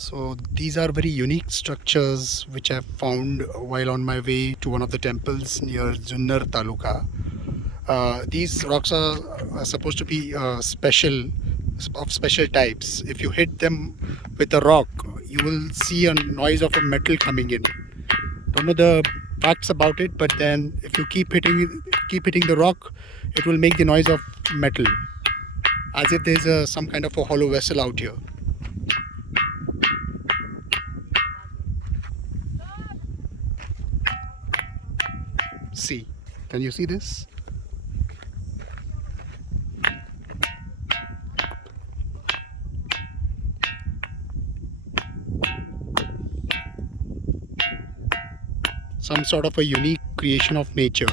So these are very unique structures which I found while on my way to one of the temples near Junnar Taluka. These rocks are supposed to be of special types. If you hit them with a rock, you will see a noise of a metal coming in. Don't know the facts about it, but then if you keep hitting the rock, it will make the noise of metal, as if there's some kind of a hollow vessel out here. See, can you see this? Some sort of a unique creation of nature.